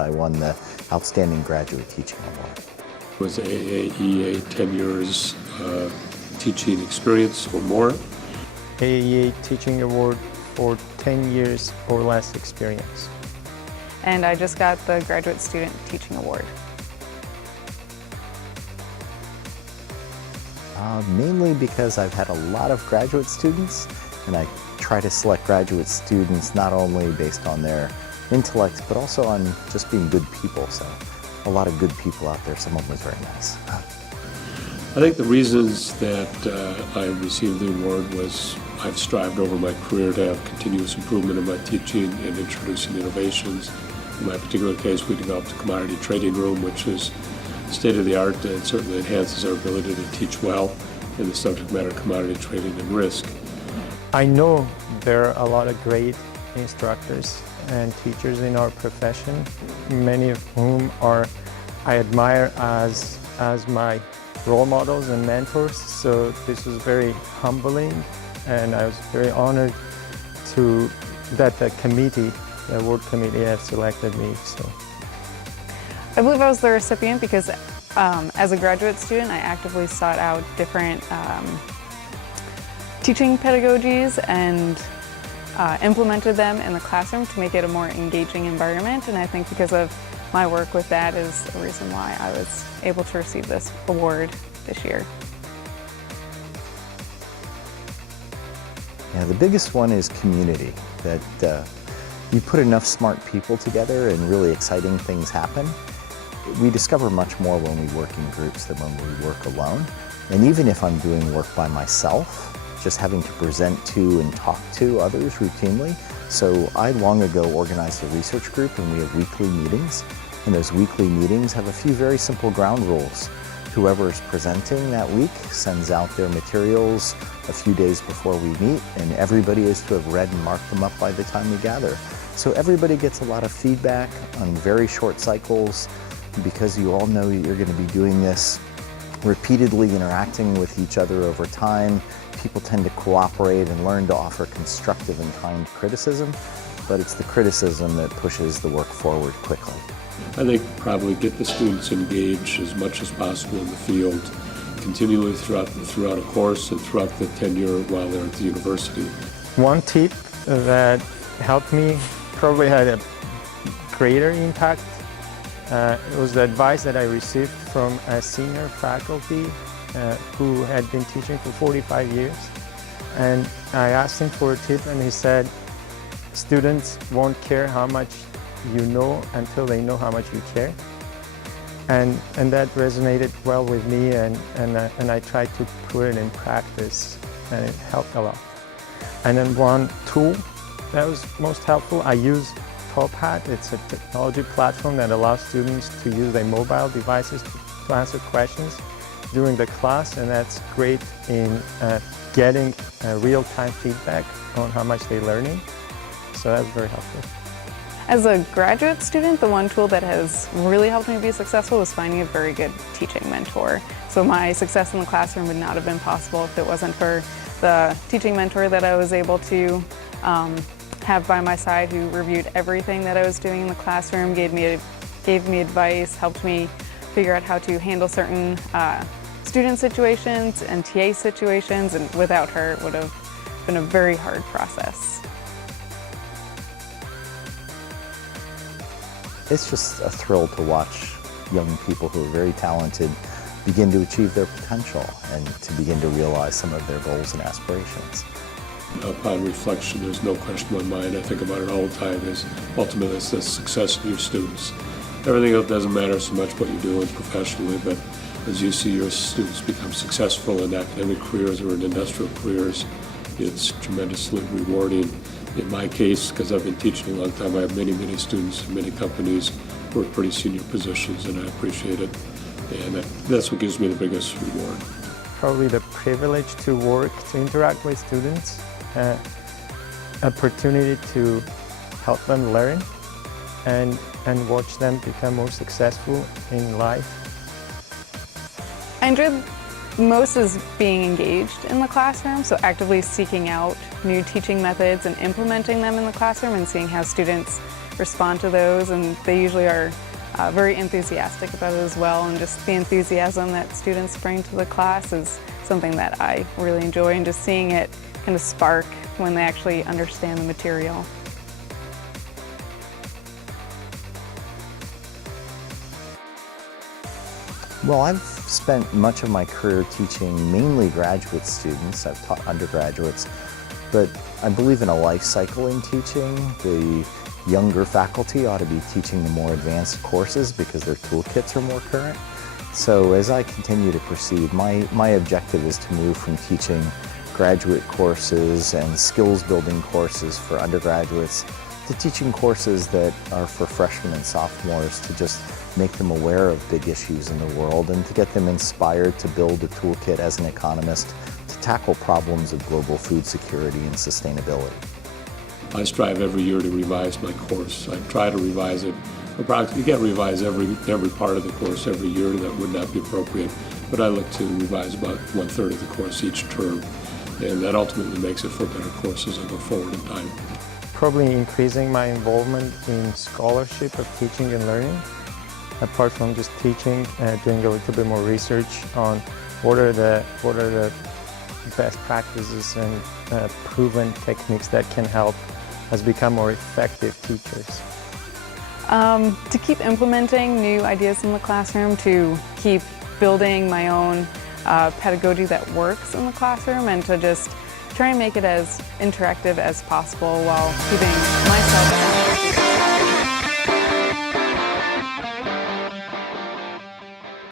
I won the Outstanding Graduate Teaching Award. It was AAEA 10 years teaching experience or more. AAEA Teaching Award for 10 years or less experience. And I just got the Graduate Student Teaching Award. Mainly because I've had a lot of graduate students, and I try to select graduate students not only based on their intellect, but also on just being good people. So a lot of good people out there. Some of them was very nice. I think the reasons that I received the award was I've strived over my career to have continuous improvement in my teaching and introducing innovations. In my particular case, we developed a commodity trading room, which is state-of-the-art and certainly enhances our ability to teach well in the subject matter of commodity trading and risk. I know there are a lot of great instructors and teachers in our profession, many of whom I admire as my role models and mentors. So this was very humbling, and I was very honored that the award committee has selected me. So I believe I was the recipient because as a graduate student, I actively sought out different teaching pedagogies and implemented them in the classroom to make it a more engaging environment. And I think because of my work with that is the reason why I was able to receive this award this year. Yeah, the biggest one is community, that you put enough smart people together and really exciting things happen. We discover much more when we work in groups than when we work alone. And even if I'm doing work by myself, just having to present to and talk to others routinely. So I long ago organized a research group, and we have weekly meetings. And those weekly meetings have a few very simple ground rules. Whoever is presenting that week sends out their materials a few days before we meet, and everybody is to have read and marked them up by the time we gather. So everybody gets a lot of feedback on very short cycles, because you all know you're going to be doing this repeatedly, interacting with each other over time. People tend to cooperate and learn to offer constructive and kind criticism, but it's the criticism that pushes the work forward quickly. I think probably get the students engaged as much as possible in the field, continually throughout a course and throughout the tenure while they're at the university. one tip that helped me, probably had a greater impact, it was the advice that I received from a senior faculty who had been teaching for 45 years. And I asked him for a tip, and he said, students won't care how much you know until they know how much you care. And that resonated well with me, and I tried to put it in practice, and it helped a lot. And then one tool that was most helpful, I use Top Hat. It's a technology platform that allows students to use their mobile devices to answer questions during the class, and that's great in getting real-time feedback on how much they're learning. So that's very helpful. As a graduate student, the one tool that has really helped me be successful was finding a very good teaching mentor. So my success in the classroom would not have been possible if it wasn't for the teaching mentor that I was able to have by my side, who reviewed everything that I was doing in the classroom, gave me advice, helped me figure out how to handle certain student situations and TA situations, and without her it would have been a very hard process. It's just a thrill to watch young people who are very talented begin to achieve their potential and to begin to realize some of their goals and aspirations. Upon reflection, there's no question in my mind, I think about it all the time, is ultimately it's the success of your students. Everything else doesn't matter so much what you're doing professionally, but as you see your students become successful in academic careers or in industrial careers, it's tremendously rewarding. In my case, because I've been teaching a long time, I have many students in many companies who are pretty senior positions, and I appreciate it. And that's what gives me the biggest reward. Probably the privilege to work, to interact with students, opportunity to help them learn and watch them become more successful in life. I enjoyed most is being engaged in the classroom, so actively seeking out new teaching methods and implementing them in the classroom and seeing how students respond to those, and they usually are very enthusiastic about it as well, and just the enthusiasm that students bring to the class is something that I really enjoy, and just seeing it kind of spark when they actually understand the material. Well, I've spent much of my career teaching mainly graduate students. I've taught undergraduates, but I believe in a life cycle in teaching. The younger faculty ought to be teaching the more advanced courses because their toolkits are more current. So as I continue to proceed, my objective is to move from teaching graduate courses and skills building courses for undergraduates to teaching courses that are for freshmen and sophomores, to just make them aware of big issues in the world and to get them inspired to build a toolkit as an economist to tackle problems of global food security and sustainability. I strive every year to revise my course. I try to revise it. You can't revise every part of the course every year. That would not be appropriate. But I look to revise about 1/3 of the course each term. And that ultimately makes it for a better course as I go forward in time. Probably increasing my involvement in scholarship of teaching and learning. Apart from just teaching, doing a little bit more research on what are the best practices and proven techniques that can help us become more effective teachers. To keep implementing new ideas in the classroom, to keep building my own pedagogy that works in the classroom, and to just try and make it as interactive as possible while keeping myself